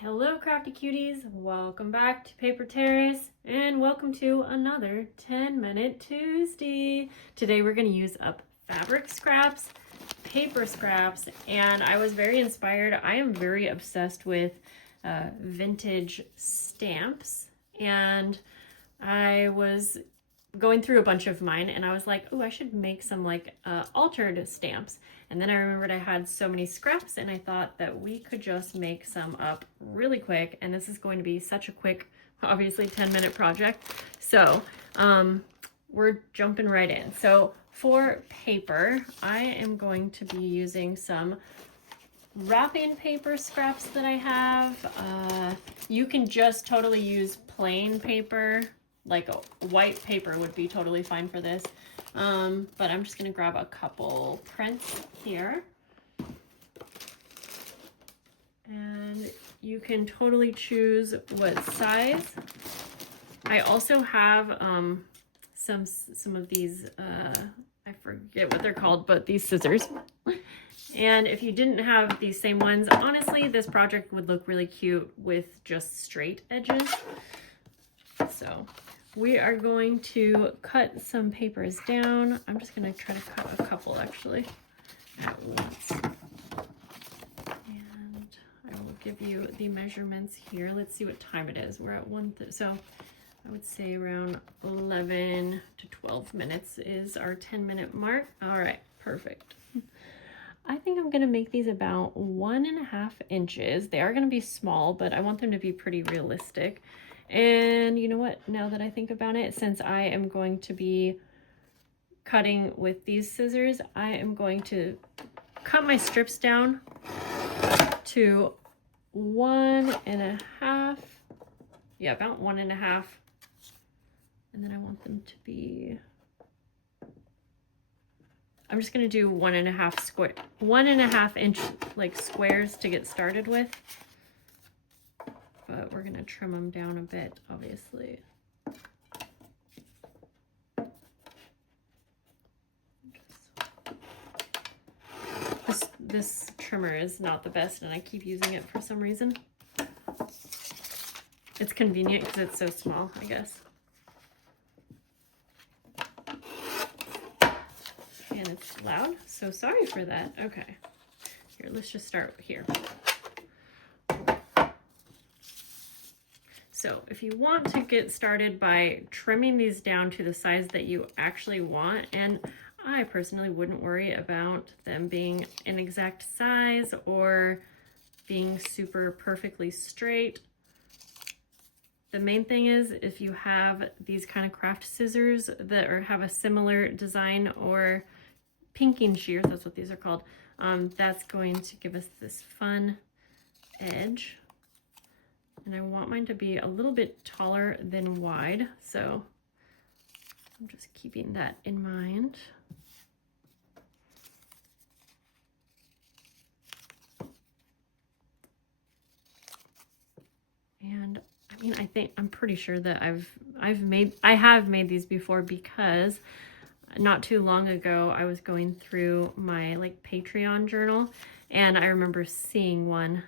Hello crafty cuties, welcome back to Paper Terrace and welcome to another 10-minute Tuesday. Today we're going to use up fabric scraps, paper scraps, and I was very inspired. I am very obsessed with vintage stamps, and I was going through a bunch of mine and I was like, oh, I should make some like altered stamps. And then I remembered I had so many scraps and I thought that we could just make some up really quick. And this is going to be such a quick, obviously 10-minute project. So we're jumping right in. So for paper, I am going to be using some wrapping paper scraps that I have. You can just totally use plain paper. Like a white paper would be totally fine for this. But I'm just gonna grab a couple prints here. And you can totally choose what size. I also have some of these, I forget what they're called, but these scissors. And if you didn't have these same ones, honestly, this project would look really cute with just straight edges. So we are going to cut some papers down. I'm just going to try to cut a couple actually at once. And I will give you the measurements here. Let's see what time it is. We're at 1, so I would say around 11 to 12 minutes is our 10-minute mark. All right, perfect. I think I'm going to make these about 1.5 inches. They are going to be small, but I want them to be pretty realistic. And you know what, now that I think about it, since I am going to be cutting with these scissors, I am going to cut my strips down to 1.5, yeah, about 1.5. And then I want them to be, I'm just gonna do 1.5 inch like squares to get started with. But we're gonna trim them down a bit, obviously. This trimmer is not the best and I keep using it for some reason. It's convenient because it's so small, I guess. And it's loud, so sorry for that. Okay, here, let's just start here. So if you want to get started by trimming these down to the size that you actually want, and I personally wouldn't worry about them being an exact size or being super perfectly straight. The main thing is if you have these kind of craft scissors that have a similar design, or pinking shears, that's what these are called, that's going to give us this fun edge. And I want mine to be a little bit taller than wide, so I'm just keeping that in mind. And I mean, I'm pretty sure that I have made these before, because not too long ago I was going through my like Patreon journal and I remember seeing one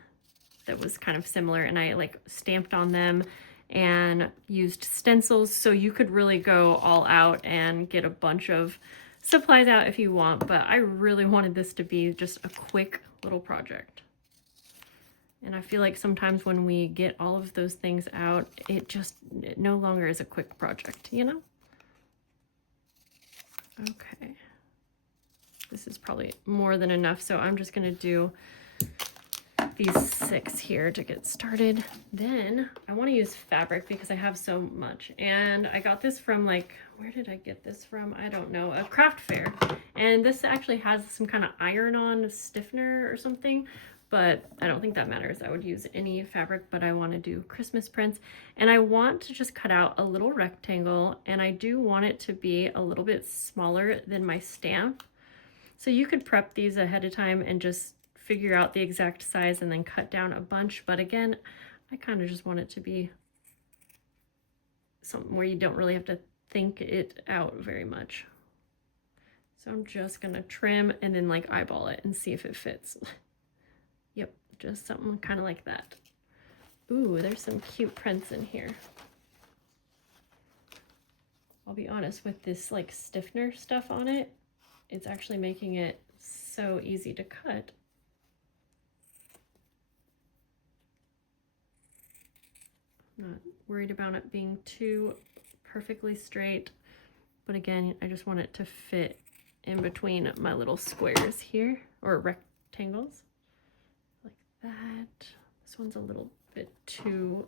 that was kind of similar, and I like stamped on them and used stencils, so you could really go all out and get a bunch of supplies out if you want, but I really wanted this to be just a quick little project. And I feel like sometimes when we get all of those things out, it no longer is a quick project, you know? Okay. This is probably more than enough, so I'm just gonna do these 6 here to get started. Then I want to use fabric because I have so much, and I got this from, like, where did I get this from? I don't know, a craft fair, and this actually has some kind of iron-on stiffener or something, but I don't think that matters. I would use any fabric, but I want to do Christmas prints, and I want to just cut out a little rectangle, and I do want it to be a little bit smaller than my stamp. So you could prep these ahead of time and just figure out the exact size and then cut down a bunch. But again, I kind of just want it to be something where you don't really have to think it out very much. So I'm just gonna trim and then like eyeball it and see if it fits. Yep, just something kind of like that. Ooh, there's some cute prints in here. I'll be honest, with this like stiffener stuff on it, it's actually making it so easy to cut. I'm not worried about it being too perfectly straight, but again, I just want it to fit in between my little squares here, or rectangles, like that. This one's a little bit too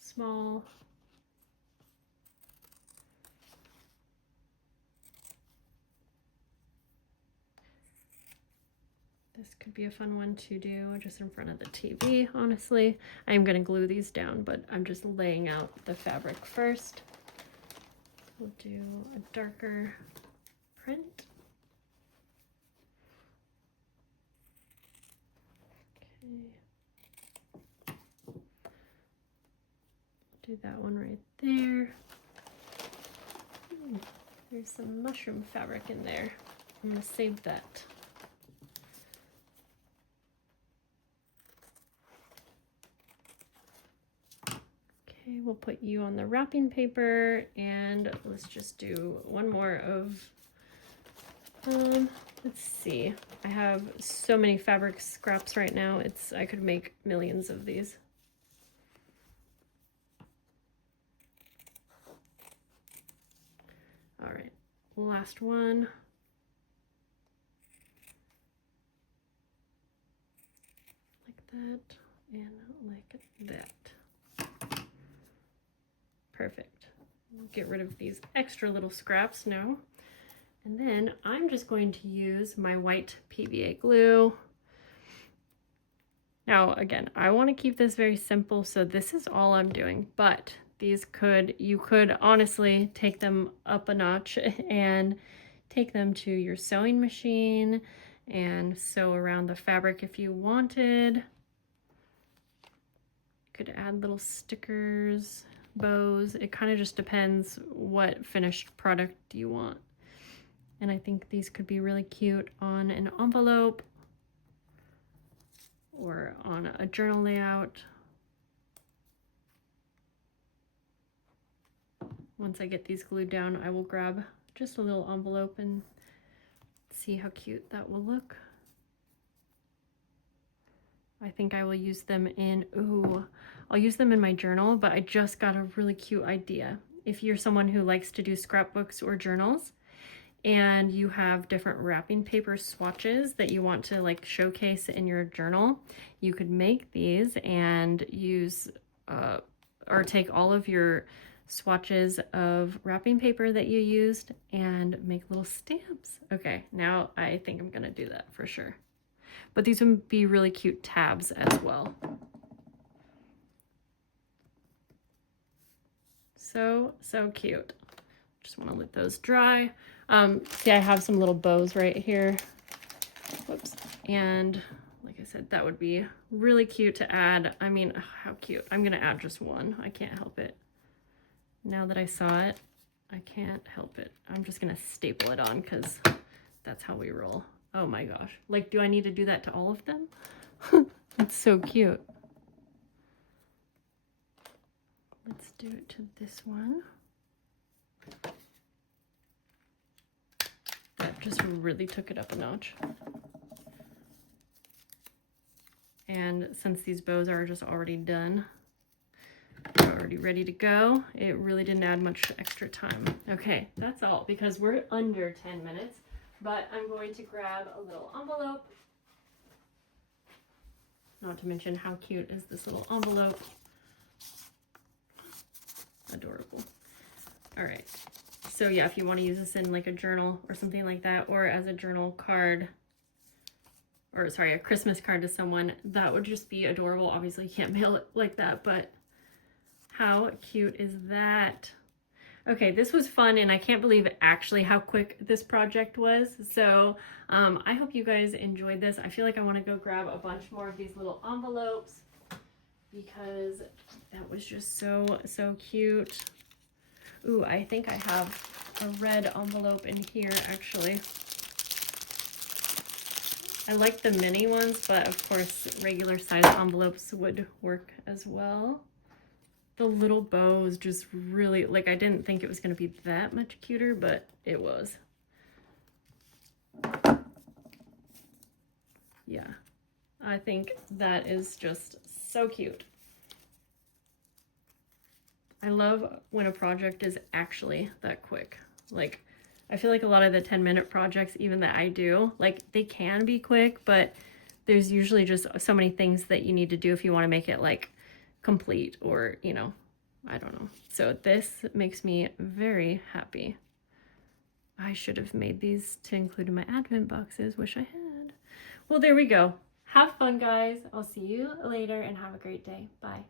small. This could be a fun one to do just in front of the TV, honestly. I'm going to glue these down, but I'm just laying out the fabric first. We'll do a darker print. Okay. Do that one right there. There's some mushroom fabric in there. I'm going to save that. Okay, we'll put you on the wrapping paper, and let's just do one more of, let's see. I have so many fabric scraps right now. I could make millions of these. All right, last one. Like that, and like that. Perfect. Get rid of these extra little scraps now. And then I'm just going to use my white PVA glue. Now, again, I want to keep this very simple, so this is all I'm doing, but you could honestly take them up a notch and take them to your sewing machine and sew around the fabric if you wanted. You could add little stickers, bows. It kind of just depends what finished product you want. And I think these could be really cute on an envelope or on a journal layout. Once I get these glued down, I will grab just a little envelope and see how cute that will look. I think I will use them in, I'll use them in my journal, but I just got a really cute idea. If you're someone who likes to do scrapbooks or journals and you have different wrapping paper swatches that you want to like showcase in your journal, you could make these and use, or take all of your swatches of wrapping paper that you used and make little stamps. Okay, now I think I'm gonna do that for sure. But these would be really cute tabs as well. So cute. Just want to let those dry. See, I have some little bows right here. Whoops. And like I said, that would be really cute to add. I mean, how cute. I'm going to add just one. I can't help it. Now that I saw it, I can't help it. I'm just going to staple it on because that's how we roll. Oh my gosh. Like, do I need to do that to all of them? That's so cute. Let's do it to this one. That just really took it up a notch. And since these bows are just already done, they're already ready to go, it really didn't add much extra time. Okay, that's all because we're under 10 minutes. But I'm going to grab a little envelope. Not to mention how cute is this little envelope. Adorable. All right. So yeah, if you want to use this in like a journal or something like that, or as a journal card, or sorry, a Christmas card to someone, that would just be adorable. Obviously you can't mail it like that, but how cute is that? Okay, this was fun, and I can't believe actually how quick this project was. So I hope you guys enjoyed this. I feel like I want to go grab a bunch more of these little envelopes because that was just so cute. Ooh, I think I have a red envelope in here actually. I like the mini ones, but of course regular size envelopes would work as well. The little bow is just really, like, I didn't think it was going to be that much cuter, but it was. Yeah, I think that is just so cute. I love when a project is actually that quick. Like, I feel like a lot of the 10-minute projects, even that I do, like, they can be quick, but there's usually just so many things that you need to do if you want to make it, like, complete, or, you know, I don't know. So this makes me very happy. I should have made these to include in my advent boxes. Wish I had. Well, there we go. Have fun, guys. I'll see you later and have a great day. Bye.